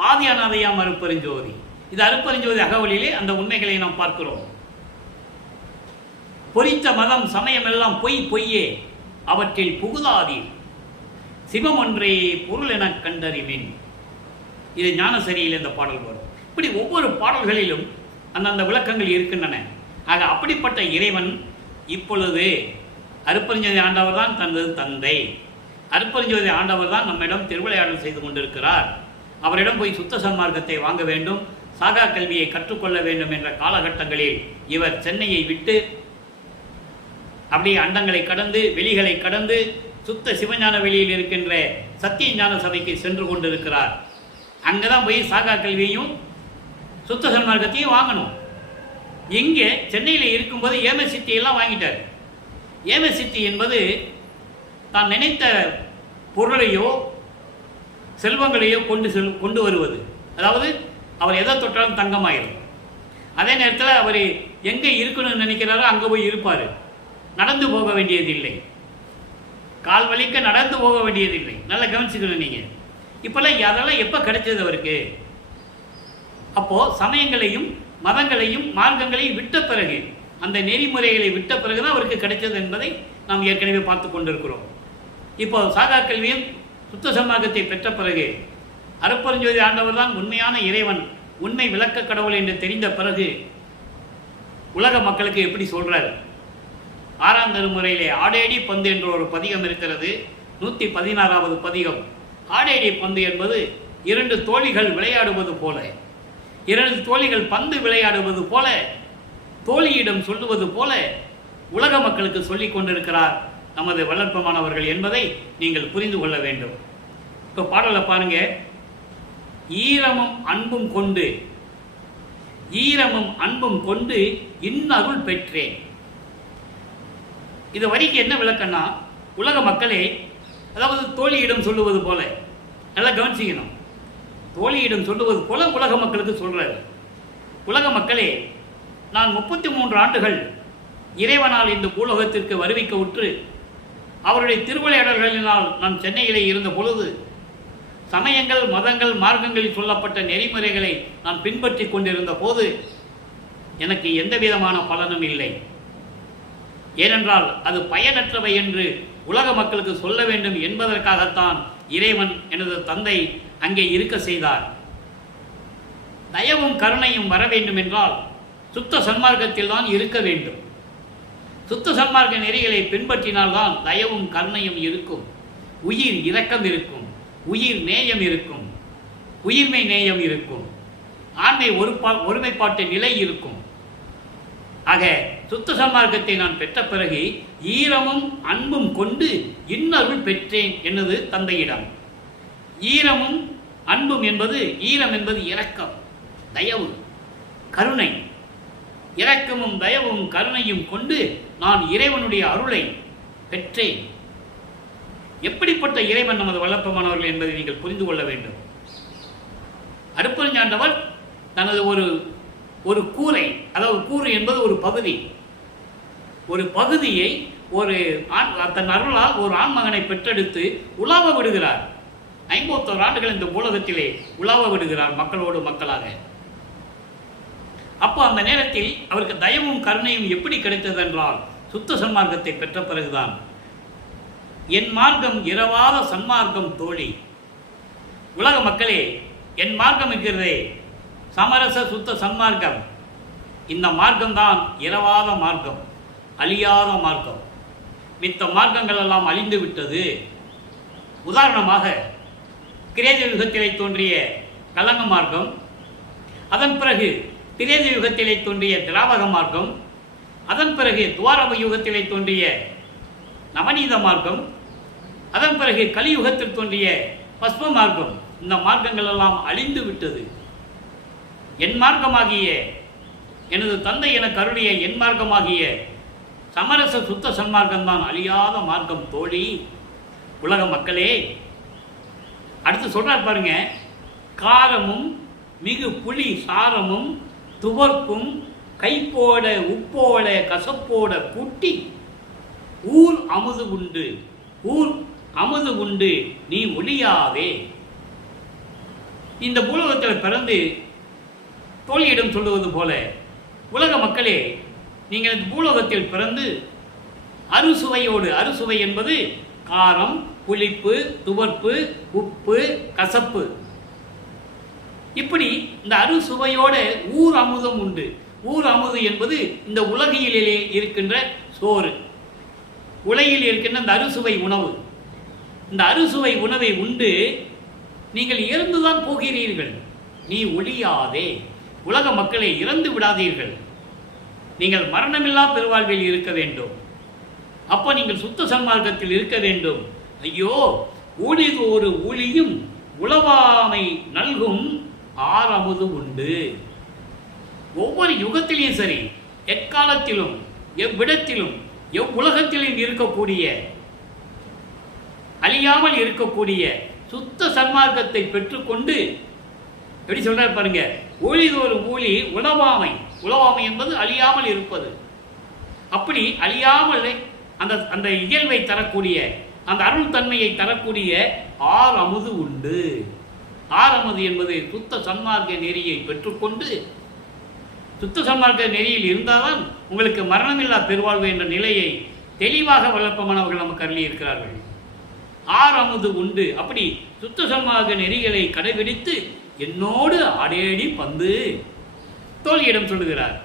ஆதி அனாதையாம் அருட்பெருஞ்சோதி. இது அருட்பெருஞ்சோதி அகவலிலே அந்த உண்மைகளை நாம் பார்க்கிறோம். பொறித்த மதம் சமயம் எல்லாம் பொய் பொய்யே, அவற்றில் புகுதாதி சிவம் ஒன்றே பொருள் என கண்டறிவின். இது ஞானசரியில் இந்த பாடல் வரும். இப்படி ஒவ்வொரு பாடல்களிலும் அந்தந்த விளக்கங்கள் இருக்கின்றன. ஆக அப்படிப்பட்ட இறைவன் இப்பொழுது அருட்பெருஞ்சோதி ஆண்டவர் தான் தனது தந்தை. அருட்பெருஞ்சோதி ஆண்டவர் தான் நம்மிடம் திருவிளையாடல் செய்து கொண்டிருக்கிறார். அவரிடம் போய் சுத்த சன்மார்க்கத்தை வாங்க வேண்டும், சாகா கல்வியை கற்றுக்கொள்ள வேண்டும் என்ற காலகட்டங்களில் இவர் சென்னையை விட்டு அப்படியே அண்டங்களை கடந்து வெளிகளை கடந்து சுத்த சிவஞான வெளியில் இருக்கின்ற சத்திய ஞான சபைக்கு சென்று கொண்டிருக்கிறார். அங்கே தான் போய் சாகா கல்வியையும் சுத்த சன்மார்க்கத்தையும் வாங்கணும். இங்கே சென்னையில் இருக்கும்போது ஏமசித்தியெல்லாம் வாங்கிட்டார். ஏமசித்தி என்பது தான் நினைத்த பொருளையோ செல்வங்களையோ கொண்டு வருவது. அதாவது அவர் எதை தொட்டாலும் தங்கமாயிரும். அதே நேரத்தில் அவர் எங்கே இருக்கணும்னு நினைக்கிறாரோ அங்கே போய் இருப்பார். நடந்து போக வேண்டியதில்லை, கால் வலிக்க நடந்து போக வேண்டியதில்லை. நல்லா கவனிச்சுக்கணும் நீங்கள். இப்போல்லாம் அதெல்லாம் எப்போ கிடைச்சது அவருக்கு? அப்போது சமயங்களையும் மதங்களையும் மார்க்கங்களையும் விட்ட பிறகு, அந்த நெறிமுறைகளை விட்ட பிறகு தான் அவருக்கு கிடைச்சது என்பதை நாம் ஏற்கனவே பார்த்து கொண்டிருக்கிறோம். இப்போ சாகா கல்வியும் சுத்த சன்மார்க்கத்தை பெற்ற பிறகு அருட்பெருஞ்சோதி ஆண்டவர் தான் உண்மையான இறைவன், உண்மை விளக்க கடவுள் என்று தெரிந்த பிறகு உலக மக்களுக்கு எப்படி சொல்கிறார்? 6ஆம் திருமுறையிலே ஆடேடி பந்து என்ற ஒரு பதிகம் இருக்கிறது. 116வது பதிகம். ஆடேடி பந்து என்பது 2 தோழிகள் விளையாடுவது போல, 2 தோழிகள் பந்து விளையாடுவது போல, தோழியிடம் சொல்லுவது போல உலக மக்களுக்கு சொல்லிக் கொண்டிருக்கிறார் நமது வளர்ப்பமானவர்கள் என்பதை நீங்கள் புரிந்து கொள்ள வேண்டும். இப்போ பாடலை பாருங்க. ஈரமும் அன்பும் கொண்டு, ஈரமும் அன்பும் கொண்டு இன்னருள் பெற்றேன். இது வரிக்கு என்ன விளக்கம்னா, உலக மக்களே, அதாவது தோழியிடம் சொல்லுவது போல, நல்லா கவனிச்சிக்கணும், தோழியிடம் சொல்லுவது போல உலக மக்களுக்கு சொல்றாரு. உலக மக்களே, நான் 33 ஆண்டுகள் இறைவனால் இந்த பூலோகத்திற்கு வருவிக்க உற்று அவருடைய திருவிளையாடல்களினால் நான் சென்னையிலே இருந்த பொழுது சமயங்கள் மதங்கள் மார்க்கங்களில் சொல்லப்பட்ட நெறிமுறைகளை நான் பின்பற்றி கொண்டிருந்த போது எனக்கு எந்த விதமான பலனும் இல்லை. ஏனென்றால் அது பயனற்றவை என்று உலக மக்களுக்கு சொல்ல வேண்டும் என்பதற்காகத்தான் இறைவன் எனது தந்தை அங்கே இருக்க செய்தார். தயவும் கருணையும் வர வேண்டும் என்றால் சுத்த சன்மார்க்கத்தில் தான் இருக்க வேண்டும். சுத்த சன்மார்க்க நெறிகளை பின்பற்றினால்தான் தயவும் கருணையும் இருக்கும், உயிர் இரக்கம் இருக்கும், உயிர் நேயம் இருக்கும், உயிர்மை நேயம் இருக்கும், ஆண்மை ஒருமைப்பாட்டு நிலை இருக்கும். ஆக சுத்த சன்மார்க்கத்தை நான் பெற்ற பிறகு ஈரமும் அன்பும் கொண்டு இன்னருள் பெற்றேன் என்னது தந்தையிடம். ஈரமும் அன்பும் என்பது, ஈரம் என்பது இரக்கம், தயவு, கருணை. இரக்கமும் தயவும் கருணையும் கொண்டு நான் இறைவனுடைய அருளை பெற்றேன். எப்படிப்பட்ட இறைவன் நமது வல்லப்பமானவர்கள் என்பதை நீங்கள் புரிந்து கொள்ள வேண்டும். அருட்பெருஞ்சாண்டவர் தனது ஒரு கூரை, அதாவது கூறு என்பது ஒரு பகுதி, ஒரு பகுதியை தன் அருளால் ஒரு ஆண்மகனை பெற்றெடுத்து உலாவ விடுகிறார். 51 ஆண்டுகள் இந்த உலகத்திலே உலாவ விடுகிறார் மக்களோடு மக்களாக. அப்போ அந்த நேரத்தில் அவருக்கு தயவும் கருணையும் எப்படி கிடைத்தது என்றால் சுத்த சன்மார்க்கத்தை பெற்ற பிறகுதான். என் மார்க்கம் இரவாத சன்மார்க்கம் தோழி. உலக மக்களே, என் மார்க்கம் இருக்கிறதே சமரச சுத்த சன்மார்க்கம், இந்த மார்க்கம்தான் இரவாத மார்க்கம், அழியாத மார்க்கம். மித்த மார்க்கங்கள் எல்லாம் அழிந்து விட்டது. உதாரணமாக கிரேத யுகத்திலே தோன்றிய கலங்க மார்க்கம், அதன் பிறகு திரேத யுகத்திலே தோன்றிய திராவக மார்க்கம், அதன் பிறகு துவாரப யுகத்திலே தோன்றிய நவநீத மார்க்கம், அதன் பிறகு கலியுகத்தில் தோன்றிய பஸ்ம மார்க்கம். இந்த மார்க்கங்கள் எல்லாம் அழிந்து விட்டது. என் மார்க்கமாகிய எனது தந்தை என கருளிய என் மார்க்கமாகிய சமரச சுத்த சன்மார்க்கம்தான் அழியாத மார்க்கம் தோழி. உலக மக்களே, அடுத்து சொல்றார் பாருங்க, காரமும் மிகு புளி சாரமும் துவர்ப்பும் கைப்போட உப்போட கசப்போட கூட்டி ஊர் அமுது உண்டு, ஊர் அமுது உண்டு நீ ஒளியாவே. இந்த பூலோகத்தில் பிறந்து தோழியிடம் சொல்லுவது போல, உலக மக்களே, நீங்கள் இந்த பூலோகத்தில் பிறந்து அறுசுவையோடு, அறுசுவை என்பது காரம், புளிப்பு, துவர்ப்பு, உப்பு, கசப்பு, இப்படி இந்த அறுசுவையோட ஊர் அமுதம் உண்டு. ஊர் அமுது என்பது இந்த உலகிலே இருக்கின்ற சோறு, உலகில் இருக்கின்ற இந்த அறுசுவை உணவு. இந்த அறுசுவை உணவை உண்டு நீங்கள் இறந்துதான் போகிறீர்கள். நீ ஒழியாதே. உலக மக்களை இறந்து விடாதீர்கள். நீங்கள் மரணமில்லா பெருவாழ்வில் இருக்க வேண்டும். அப்போ நீங்கள் சுத்த சன்மார்க்கத்தில் இருக்க வேண்டும். ஐயோ, ஊழிதோறு ஊழியும் உளவாமை நல்கும் ஆரமுது உண்டு. ஒவ்வொரு யுகத்திலையும் சரி, எக்காலத்திலும், எவ்விடத்திலும், எவ்வுலகத்திலும் இருக்கக்கூடிய, அழியாமல் இருக்கக்கூடிய சுத்த சன்மார்க்கத்தை பெற்றுக்கொண்டு, எப்படி சொல்றார் பாருங்க, ஊழிதோறு ஊழி உளவாமை. உளவாமை என்பது அழியாமல் இருப்பது. அப்படி அழியாமல் அந்த அந்த இயல்பை தரக்கூடிய, அந்த அருள் தன்மையை தரக்கூடிய ஆர் அமுது உண்டு. ஆர் அமுது என்பது சுத்த சன்மார்க்க நெறியை பெற்றுக்கொண்டு, சுத்த சன்மார்க்க நெறியில் இருந்தால்தான் உங்களுக்கு மரணமில்லா பெருவாழ்வு என்ற நிலையை தெளிவாக விளப்பமானவர்கள் நமக்கு அருளி இருக்கிறார்கள். ஆர் அமுது உண்டு. அப்படி சுத்த சன்மார்க்க நெறிகளை கடைபிடித்து என்னோடு ஆடேடி பந்து தோழியிடம் சொல்லுகிறார்.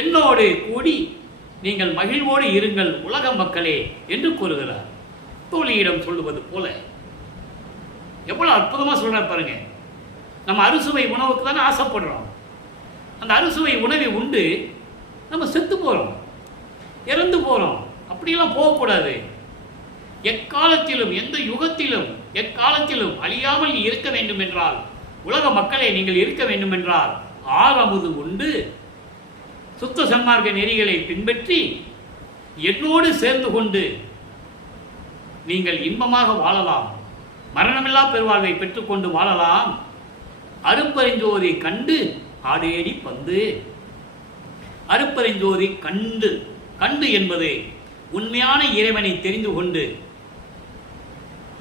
என்னோடு கூடி நீங்கள் மகிழ்வோடு இருங்கள் உலக மக்களே என்று கூறுகிறார். தோழியிடம் சொல்லுவது போல எவ்வளவு அற்புதமா சொல்றார் பாருங்க. நம்ம அறுசுவை உணவுக்கு தானே ஆசைப்படுறோம். அந்த அறுசுவை உணவை உண்டு நம்ம செத்து போறோம், இறந்து போறோம். அப்படியெல்லாம் போகக்கூடாது. எக்காலத்திலும், எந்த யுகத்திலும், எக்காலத்திலும் அழியாமல் இருக்க வேண்டும் என்றால், உலக மக்களை நீங்கள் இருக்க வேண்டும் என்றால் ஆரமுது உண்டு சுத்த சன்மார்க்க நெறிகளை பின்பற்றி என்னோடு சேர்ந்து கொண்டு நீங்கள் இன்பமாக வாழலாம், மரணமில்லா பெருவாழ்வை பெற்றுக்கொண்டு வாழலாம். அருப்பெருஞ்சோதி கண்டு ஆடேடி பந்து. அருப்பெருஞ்சோதி கண்டு, கண்டு என்பது உண்மையான இறைவனை தெரிந்து கொண்டு,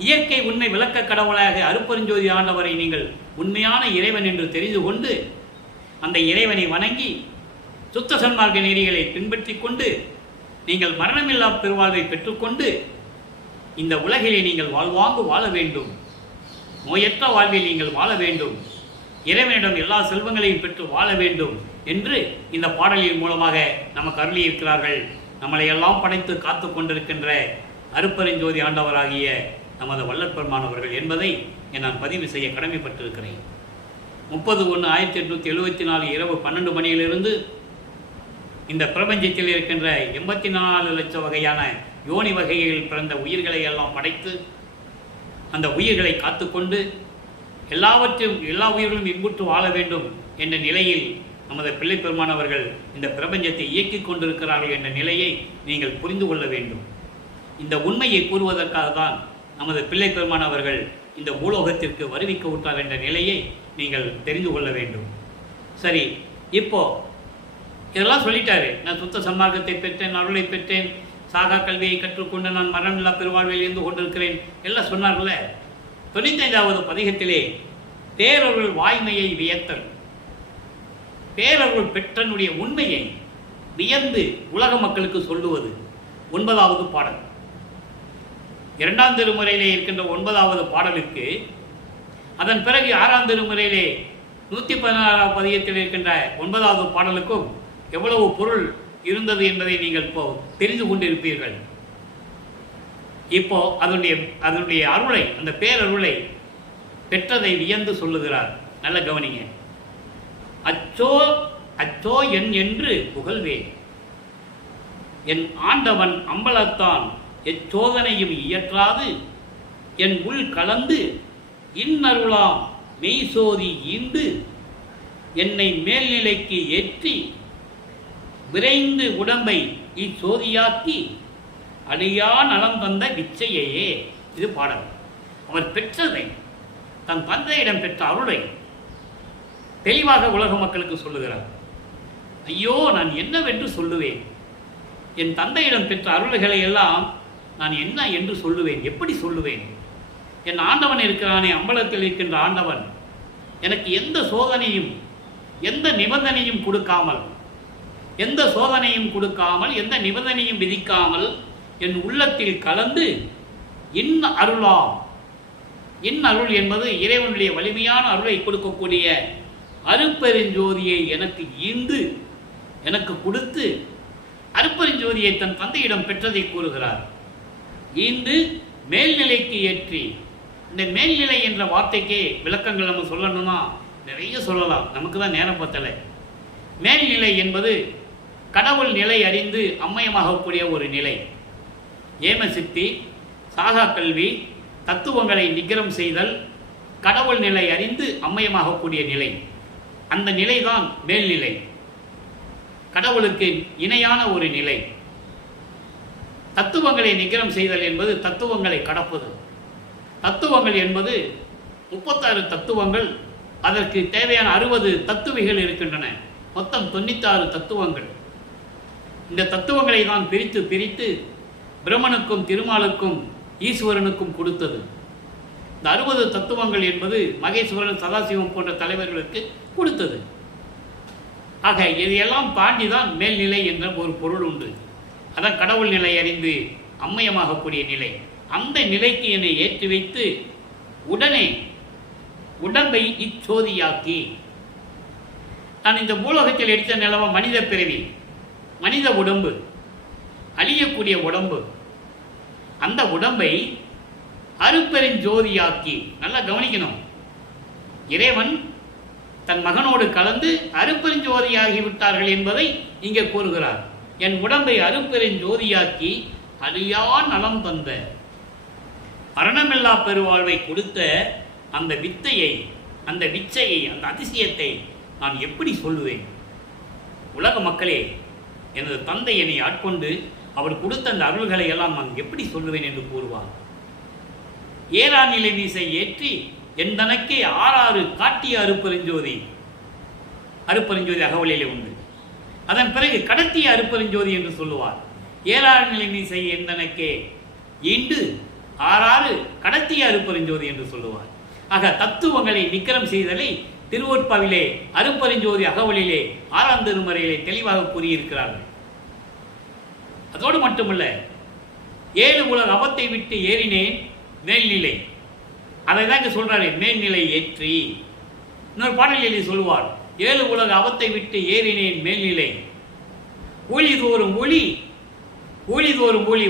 இயற்கை உண்மை விளக்க கடவுளாக அருப்பெருஞ்சோதி ஆண்டவரை நீங்கள் உண்மையான இறைவன் என்று தெரிந்து கொண்டு, அந்த இறைவனை வணங்கி சுத்த சன்மார்க்க நெறிகளை பின்பற்றி கொண்டு நீங்கள் மரணமில்லா பெருவாழ்வை பெற்றுக்கொண்டு இந்த உலகிலே நீங்கள் வாழ்வாங்கு வாழ வேண்டும், நோயற்ற வாழ்வில் நீங்கள் வாழ வேண்டும், இறைவனிடம் எல்லா செல்வங்களையும் பெற்று வாழ வேண்டும் என்று இந்த பாடலின் மூலமாக நமக்கு அருளி இருக்கிறார்கள். நம்மளை எல்லாம் படைத்து காத்து கொண்டிருக்கின்ற அருப்பெருஞ்சோதி ஆண்டவராகிய நமது வல்லற்பெருமானவர்கள் என்பதை நான் பதிவு செய்ய கடமைப்பட்டிருக்கிறேன். 30/1/1874 இரவு 12 மணியிலிருந்து இந்த பிரபஞ்சத்தில் இருக்கின்ற 84 லட்சம் வகையான யோனி வகைகளில் பிறந்த உயிர்களை எல்லாம் படைத்து அந்த உயிர்களை காத்துக்கொண்டு எல்லாவற்றையும், எல்லா உயிர்களும் இன்புற்று வாழ வேண்டும் என்ற நிலையில் நமது பிள்ளை பெருமானவர்கள் இந்த பிரபஞ்சத்தை இயக்கிக் கொண்டிருக்கிறார்கள் என்ற நிலையை நீங்கள் புரிந்து கொள்ள வேண்டும். இந்த உண்மையை கூறுவதற்காக தான் நமது பிள்ளை பெருமானவர்கள் இந்த பூலோகத்திற்கு வருவிக்க விட்டார் என்ற நிலையை நீங்கள் தெரிந்து கொள்ள வேண்டும். சரி, இப்போ இதெல்லாம் சொல்லிட்டாரு. நான் சுத்த சன்மார்க்கத்தை பெற்றேன், அருளை பெற்றேன், சாகா கல்வியை கற்றுக்கொண்டு நான் மரணமில்லா பெருவாழ்வில் இருந்து கொண்டிருக்கிறேன் எல்லாம் சொன்னார்கள. 95வது பதிகத்திலே பேரருள் வாய்மையை வியத்தல், பேரருள் பெற்றனுடைய உண்மையை வியந்து உலக மக்களுக்கு சொல்லுவது 9வது பாடல். 2ஆம் திருமுறையிலே இருக்கின்ற 9வது பாடலுக்கு அதன் பிறகு 6ஆம் திருமுறையிலே 116வது பதிகத்தில் இருக்கின்ற 9வது பாடலுக்கும் எவ்வளவு பொருள் இருந்தது என்பதை நீங்கள் இப்போ தெரிந்து கொண்டிருப்பீர்கள். இப்போ அதனுடைய அருளை, அந்த பேரருளை பெற்றதை வியந்து சொல்லுகிறார். நல்ல கவனிங்க. அச்சோ அச்சோ என் என்று புகழ்வேன், என் ஆண்டவன் அம்பலத்தான் எச்சோதனையும் இயற்றாது என் உள் கலந்து இன்னருளாம் மெய்சோதி ஈண்டு என்னை மேல்நிலைக்கு ஏற்றி விரைந்து உடம்பை இச்சோதியாக்கி அழியா நலம் தந்த விச்சையே. இது பாடல். அவர் பெற்றதை தன் தந்தையிடம் பெற்ற அருளை தெளிவாக உலக மக்களுக்கு சொல்லுகிறார். ஐயோ, நான் என்னவென்று சொல்லுவேன்? என் தந்தையிடம் பெற்ற அருள்களை எல்லாம் நான் என்ன என்று சொல்லுவேன்? எப்படி சொல்லுவேன்? என் ஆண்டவன் இருக்கிறானே, அம்பலத்தில் இருக்கின்ற ஆண்டவன் எனக்கு எந்த சோதனையும் எந்த நிபந்தனையும் கொடுக்காமல் எந்த நிபந்தனையும் விதிக்காமல் என் உள்ளத்தில் கலந்து அருள் என்பது இறைவனுடைய வலிமையான அருளை கொடுக்கக்கூடிய அருட்பெருஞ்சோதியை எனக்கு ஈந்து எனக்கு கொடுத்து அருட்பெருஞ்சோதியை தன் தந்தையிடம் பெற்றதை கூறுகிறார். ஈந்து மேல்நிலைக்கு ஏற்றி, இந்த மேல்நிலை என்ற வார்த்தைக்கே விளக்கங்கள் நம்ம சொல்லணும்னா நிறைய சொல்லலாம், நமக்கு தான் நேரம் பத்தலை. மேல்நிலை என்பது கடவுள் நிலை அறிந்து அம்மயமாகக்கூடிய ஒரு நிலை. ஏமசித்தி, சாகா கல்வி, தத்துவங்களை நிகரம் செய்தல், கடவுள் நிலை அறிந்து அம்மயமாகக்கூடிய நிலை. அந்த நிலைதான் மேல்நிலை, கடவுளுக்கு இணையான ஒரு நிலை. தத்துவங்களை நிகரம் செய்தல் என்பது தத்துவங்களை கடப்பது. தத்துவங்கள் என்பது 36 தத்துவங்கள், அதற்கு தேவையான 60 தத்துவிகள் இருக்கின்றன. மொத்தம் 96 தத்துவங்கள். இந்த தத்துவங்களை தான் பிரித்து பிரம்மனுக்கும் திருமாலுக்கும் ஈஸ்வரனுக்கும் கொடுத்தது. இந்த 60 தத்துவங்கள் என்பது மகேஸ்வரன், சதாசிவம் போன்ற தலைவர்களுக்கு கொடுத்தது. ஆக இதையெல்லாம் தாண்டி தான் மேல்நிலை என்ற ஒரு பொருள் உண்டு. அதான் கடவுள் நிலை அறிந்து அம்மயமாகக்கூடிய நிலை. அந்த நிலைக்கு என்னை ஏற்றி வைத்து உடனே உடம்பை இச்சோதியாக்கி, நான் இந்த பூலோகத்தில் எடுத்த நிலவ மனித பிறவி, மனித உடம்பு, அழியக்கூடிய உடம்பு, அந்த உடம்பை அருட்பெருஞ்சோதியாக்கி. நல்லா கவனிக்கணும், இறைவன் தன் மகனோடு கலந்து அருட்பெருஞ்சோதியாகிவிட்டார்கள் என்பதை இங்கே கூறுகிறார். என் உடம்பை அருட்பெருஞ்சோதியாக்கி அழியா நலம் தந்த, மரணமில்லா பெருவாழ்வை கொடுத்த அந்த வித்தையை, அந்த விச்சையை, அந்த அதிசயத்தை நான் எப்படி சொல்லுவேன்? உலக மக்களே, எனது தந்தை என்னை ஆட்கொண்டு அவர் கொடுத்த அந்த அருள்களை எல்லாம் நான் எப்படி சொல்லுவேன் என்று கூறுவார். ஏறா நிலை வீசை ஏற்றி எந்தனக்கே 6 காட்டிய அருட்பெருஞ்சோதி அகவலிலே உண்டு. அதன் பிறகு கடத்திய அருட்பெருஞ்சோதி என்று சொல்லுவார். ஏறாறு நிலை வீசை எந்தனக்கே ஈண்டு 6 கடத்திய அருட்பெருஞ்சோதி என்று சொல்லுவார். ஆக தத்துவங்களை நிக்கரம் செய்தலை திருவொற்பாவிலே அருட்பெருஞ்சோதி அகவலிலே 6ஆம் திருமறையிலே தெளிவாக கூறியிருக்கிறார்கள். அதோடு மட்டுமல்ல, 7 உலக அவத்தை விட்டு ஏறினேன் மேல்நிலை, அதை தான் இங்கே சொல்றாரு, மேல்நிலை ஏற்றி. இன்னொரு பாடலிலே சொல்லுவார், 7 உலக அவத்தை விட்டு ஏறினேன் மேல்நிலை, ஊழிதோறும் ஒளி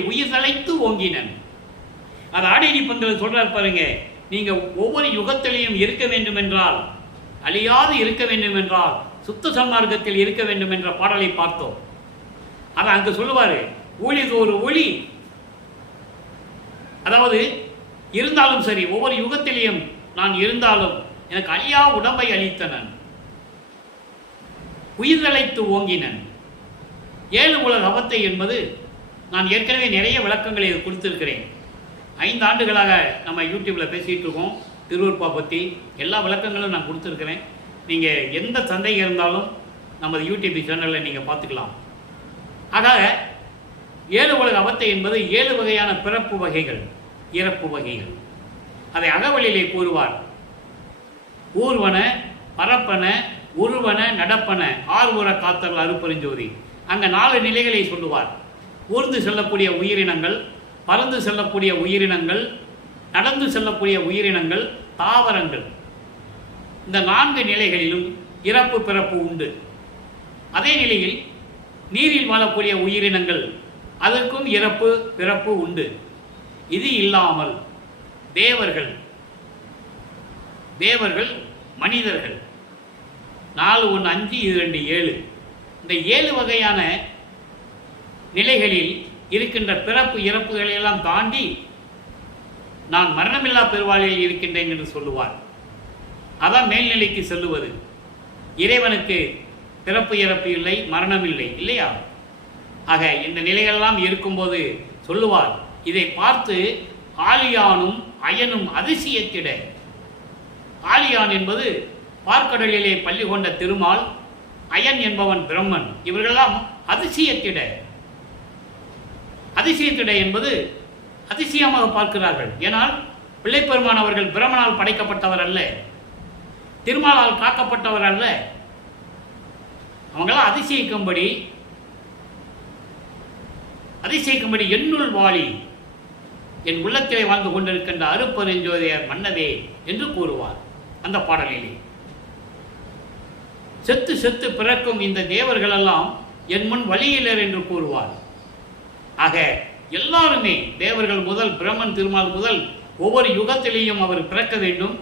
உயிர் தலைத்து ஓங்கினன். அது ஆடையடி பந்தல் சொல்றார் பாருங்க. நீங்க ஒவ்வொரு யுகத்திலையும் இருக்க வேண்டும் என்றால், அழியாது இருக்க வேண்டும் என்றால், சுத்த சன்மார்க்கத்தில் இருக்க வேண்டும் என்ற பாடலை பார்த்தோம். அதை அங்கு சொல்லுவாரு, ஊழிதோறும் ஒளி, அதாவது இருந்தாலும் சரி, ஒவ்வொரு யுகத்திலையும் நான் இருந்தாலும் எனக்கு அழியா உடம்பை அளித்தனன், உயிர்தலைத்து ஓங்கினன். 7 உலக அவத்தை என்பது நான் ஏற்கனவே நிறைய விளக்கங்களை கொடுத்திருக்கிறேன். 5 ஆண்டுகளாக நம்ம யூடியூப்பில் பேசிகிட்டு இருக்கோம். திருவருட்பா பற்றி எல்லா விளக்கங்களும் நான் கொடுத்துருக்கிறேன். நீங்கள் எந்த சந்தேகம் இருந்தாலும் நமது யூடியூப் சேனலில் நீங்கள் பார்த்துக்கலாம். ஆக 7 உலக அவத்தை என்பது 7 வகையான பிறப்பு வகைகள், இறப்பு வகைகள். அதை அகவலிலே கூறுவார். ஊர்வன, பரப்பன, உருவன, நடப்பன, 6 உற காத்தல் அருட்பெருஞ்சோதி. அங்கே 4 நிலைகளை சொல்லுவார். ஊர்ந்து செல்லக்கூடிய உயிரினங்கள், பறந்து செல்லக்கூடிய உயிரினங்கள், நடந்து செல்லக்கூடிய உயிரினங்கள், தாவரங்கள். இந்த 4 நிலைகளிலும் இறப்பு பிறப்பு உண்டு. அதே நிலையில் நீரில் வாழக்கூடிய உயிரினங்கள், அதற்கும் இறப்பு பிறப்பு உண்டு. இது இல்லாமல் தேவர்கள், மனிதர்கள், 4 1 5 2 7, இந்த 7 வகையான நிலைகளில் இருக்கின்ற பிறப்பு இறப்புகளை எல்லாம் தாண்டி நான் மரணமில்லா பெருவாழ்வில் இருக்கின்றேன் என்று சொல்லுவார். அதான் மேல்நிலைக்கு செல்லுவது. இறைவனுக்கு பிறப்பு இறப்பு இல்லை, மரணம் இல்லை, இல்லையா? ஆக இந்த நிலைகளெல்லாம் இருக்கும்போது சொல்லுவார், இதை பார்த்து ஆலியானும் அயனும் அதிசயத்திட, ஆலியான் என்பது பார்க்கடலிலே பள்ளி கொண்ட திருமால், அயன் என்பவன் பிரம்மன். இவர்களெல்லாம் அதிசயத்திட என்பது அதிசயமாக பார்க்கிறார்கள். ஏனால் பிள்ளைப்பெருமான் அவர்கள் பிரம்மனால் படைக்கப்பட்டவர் அல்ல, திருமாலால் காக்கப்பட்டவர் அல்ல. அவங்களாம் அதிசயிக்கும்படி என்னுள் வாழி, என் உள்ளத்திலே வாழ்ந்து கொண்டிருக்கின்ற அருப்பெருஞ்சோதியர் மன்னவே என்று கூறுவார் அந்த பாடலிலே. செத்து செத்து பிறக்கும் இந்த தேவர்களெல்லாம் என் முன் வழியிலர் என்று கூறுவார். ஆக எல்லாருமே தேவர்கள் முதல் பிரம்மன் திருமால் முதல் ஒவ்வொரு யுகத்திலேயும் அவர் பிறக்க வேண்டும்,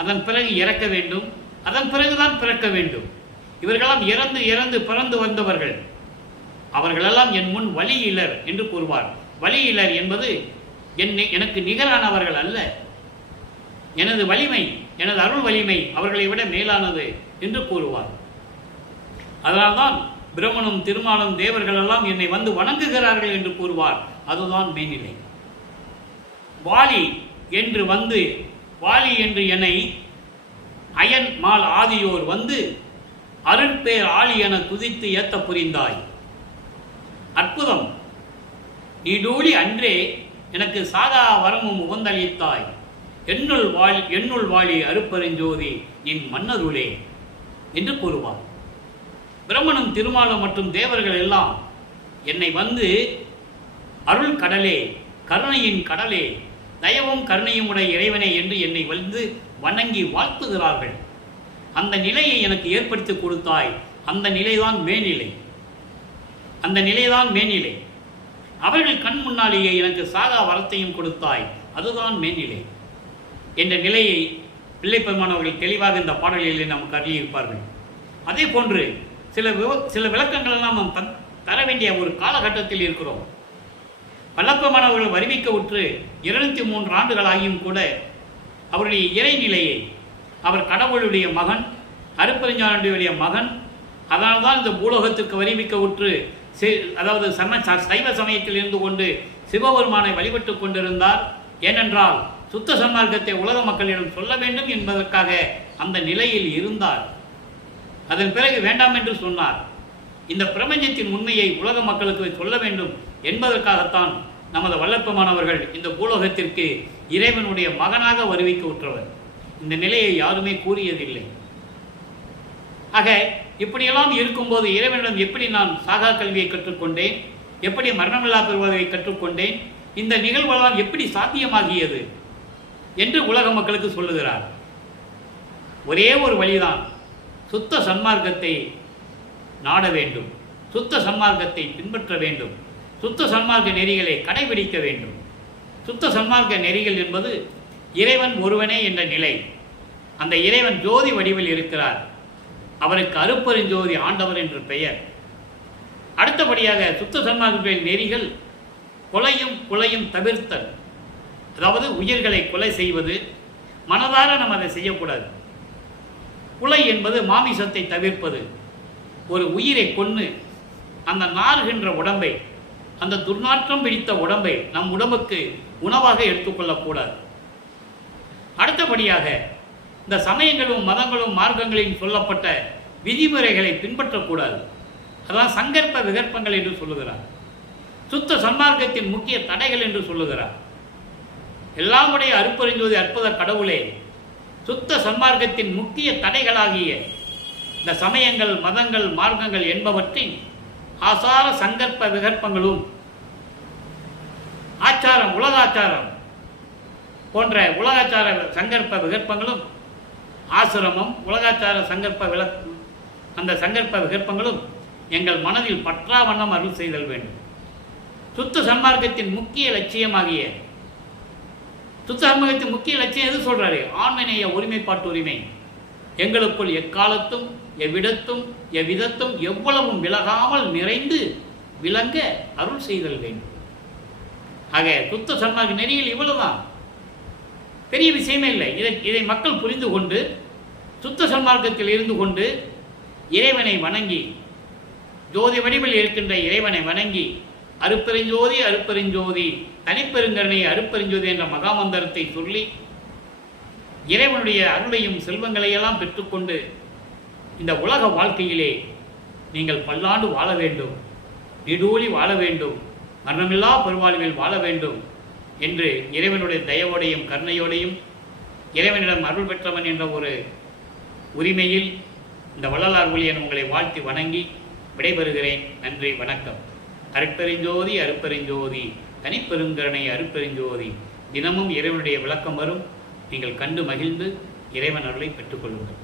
அதன் பிறகு இறக்க வேண்டும், அதன் பிறகுதான் பிறக்க வேண்டும். இவர்களெல்லாம் இறந்து இறந்து பிறந்து வந்தவர்கள். அவர்களெல்லாம் என் முன் வழியிலர் என்று கூறுவார். வழியிலர் என்பது எனக்கு நிகரானவர்கள் அல்ல, எனது வலிமை, எனது அருள் வலிமை அவர்களை விட மேலானது என்று கூறுவார். அதனால்தான் பிரம்மனும் திருமாலும் தேவர்கள் எல்லாம் என்னை வந்து வணங்குகிறார்கள் என்று கூறுவார். அதுதான் மேல்நிலை. வாலி என்று வந்து, வாலி என்று என்னை அயன் மால் ஆதியோர் வந்து அருட்பேர் ஆளி என துதித்து ஏத்த புரிந்தாய். அற்புதம்! நீடூழி அன்றே எனக்கு சாகா வரமும் உகந்தளித்தாய். என்னுள் வாழி அருப்பெருஞ்சோதி நின் மன்னருளே என்று கூறுவார். பிரம்மனும் திருமாலும் மற்றும் தேவர்கள் எல்லாம் என்னை வந்து அருள் கடலே, கருணையின் கடலே, தயவும் கருணையும் உடைய இறைவனே என்று என்னை வந்து வணங்கி வாழ்த்துகிறார்கள். அந்த நிலையை எனக்கு ஏற்படுத்தி கொடுத்தாய். அந்த நிலைதான் மேல்நிலை. அந்த நிலைதான் மேல்நிலை. அவர்கள் கண் முன்னாலேயே எனக்கு சாகா வரத்தையும் கொடுத்தாய். அதுதான் மேல்நிலை என்ற நிலையை பிள்ளைப்பெருமான் அவர்கள் தெளிவாக இந்த பாடலிலே நமக்கு அருளியிருப்பார்கள். அதே போன்று சில விளக்கங்களெல்லாம் நாம் தர வேண்டிய ஒரு காலகட்டத்தில் இருக்கிறோம். வல்லப்பெருமான் அவர்கள் வருவிக்க உற்று 203 ஆண்டுகள் ஆகியும் கூட அவருடைய இறைநிலையை, அவர் கடவுளுடைய மகன், அருப்பெருஞ்சானுடைய மகன், அதனால்தான் இந்த பூலோகத்திற்கு வருவிக்க உற்று அதாவது சைவ சமயத்தில் இருந்து கொண்டு சிவபெருமானை வழிபட்டு கொண்டிருந்தார். ஏனென்றால் சுத்த சன்மார்க்கத்தை உலக மக்களிடம் சொல்ல வேண்டும் என்பதற்காக அந்த நிலையில் இருந்தார். அதன் பிறகு வேண்டாம் என்று சொன்னார். இந்த பிரபஞ்சத்தின் உண்மையை உலக மக்களுக்கு சொல்ல வேண்டும் என்பதற்காகத்தான் நமது வல்லப்பெருமானவர்கள் இந்த பூலோகத்திற்கு இறைவனுடைய மகனாக வருவிக்க உற்றவர். இந்த நிலையை யாருமே கூறியதில்லை. ஆக இப்படியெல்லாம் இருக்கும்போது இறைவனிடம் எப்படி நான் சாகா கல்வியை கற்றுக்கொண்டேன், எப்படி மரணமில்லா பெறுவதை கற்றுக்கொண்டேன், இந்த நிகழ்வெல்லாம் எப்படி சாத்தியமாகியது என்று உலக மக்களுக்கு சொல்லுகிறார். ஒரே ஒரு வழிதான், சுத்த சன்மார்க்கத்தை நாட வேண்டும், சுத்த சன்மார்க்கத்தை பின்பற்ற வேண்டும், சுத்த சன்மார்க்க நெறிகளை கடைபிடிக்க வேண்டும். சுத்த சன்மார்க்க நெறிகள் என்பது இறைவன் ஒருவனே என்ற நிலை. அந்த இறைவன் ஜோதி வடிவில் இருக்கிறார். அவருக்கு அருப்பெருஞ்சோதி ஆண்டவர் என்று பெயர். அடுத்தபடியாக சுத்த சன்மார்க்கங்களின் நெறிகள் கொலையும் தவிர்த்தல். அதாவது உயிர்களை கொலை செய்வது, மனதார நம்ம அதை செய்யக்கூடாது. கொலை என்பது மாமிசத்தை தவிர்ப்பது. ஒரு உயிரை கொன்று அந்த நாறுகின்ற உடம்பை, அந்த துர்நாற்றம் பிடித்த உடம்பை நம் உடம்புக்கு உணவாக எடுத்துக்கொள்ளக்கூடாது. அடுத்தபடியாக இந்த சமயங்களும் மதங்களும் மார்க்கங்களில் சொல்லப்பட்ட விதிமுறைகளை பின்பற்றக்கூடாது. அதான் சங்கற்ப விகற்பங்கள் என்று சொல்லுகிறார். சுத்த சன்மார்க்கத்தின் முக்கிய தடைகள் என்று சொல்லுகிறார். எல்லாமுடைய அருப்பெருஞ்சோதி அற்புத கடவுளே, சுத்த சன்மார்க்கத்தின் முக்கிய தடைகளாகிய இந்த சமயங்கள் மதங்கள் மார்க்கங்கள் என்பவற்றின் ஆசார சங்கற்ப விகற்பங்களும் ஆச்சாரம் உலகாச்சாரம் போன்ற உலகாச்சார சங்கற்ப விகற்பங்களும் ஆசிரமம் உலகாச்சார அந்த சங்கற்ப விகற்பங்களும் எங்கள் மனதில் பற்றா வண்ணம் அருள் செய்தல் வேண்டும். சுத்த சன்மார்க்கத்தின் முக்கிய லட்சியமாகிய சுத்த சன்மார்க்கத்தின் முக்கிய லட்சியம் எது சொல்றாரு? ஆண்மநேய ஒருமைப்பாட்டு உரிமை எங்களுக்குள் எக்காலத்தும் எவ்விடத்தும் எவ்விதத்தும் எவ்வளவும் விலகாமல் நிறைந்து விளங்க அருள் செய்தல் வேண்டும். ஆக சுத்த சன்மார்க்க நெறியில் இவ்வளவுதான், பெரிய விஷயமே இல்லை. இதை மக்கள் புரிந்து கொண்டு சுத்த சன்மார்க்கத்தில் இருந்து கொண்டு இறைவனை வணங்கி, ஜோதி வடிவில் இருக்கின்ற இறைவனை வணங்கி, அருப்பெருஞ்சோதி அருப்பெருஞ்சோதி தனிப்பெருங்கருணை அருப்பெருஞ்சோதி என்ற மகாமந்திரத்தை சொல்லி இறைவனுடைய அருளையும் செல்வங்களையெல்லாம் பெற்றுக்கொண்டு இந்த உலக வாழ்க்கையிலே நீங்கள் பல்லாண்டு வாழ வேண்டும், நீடூழி வாழ வேண்டும், மரணமில்லா பெருவாழ்வில் வாழ வேண்டும் என்று இறைவனுடைய தயவோடையும் கருணையோடையும் இறைவனிடம் அருள் பெற்றவன் என்ற ஒரு உரிமையில் இந்த வள்ளலார் ஊழியன் உங்களை வாழ்த்தி வணங்கி விடைபெறுகிறேன். நன்றி, வணக்கம். அருட்பெருஞ்சோதி அருட்பெருஞ்சோதி தனிப்பெருங்கருணை அருட்பெருஞ்சோதி. தினமும் இறைவனுடைய விளக்கம் வரும். நீங்கள் கண்டு மகிழ்ந்து இறைவன் அருளை பெற்றுக்கொள்ளுங்கள்.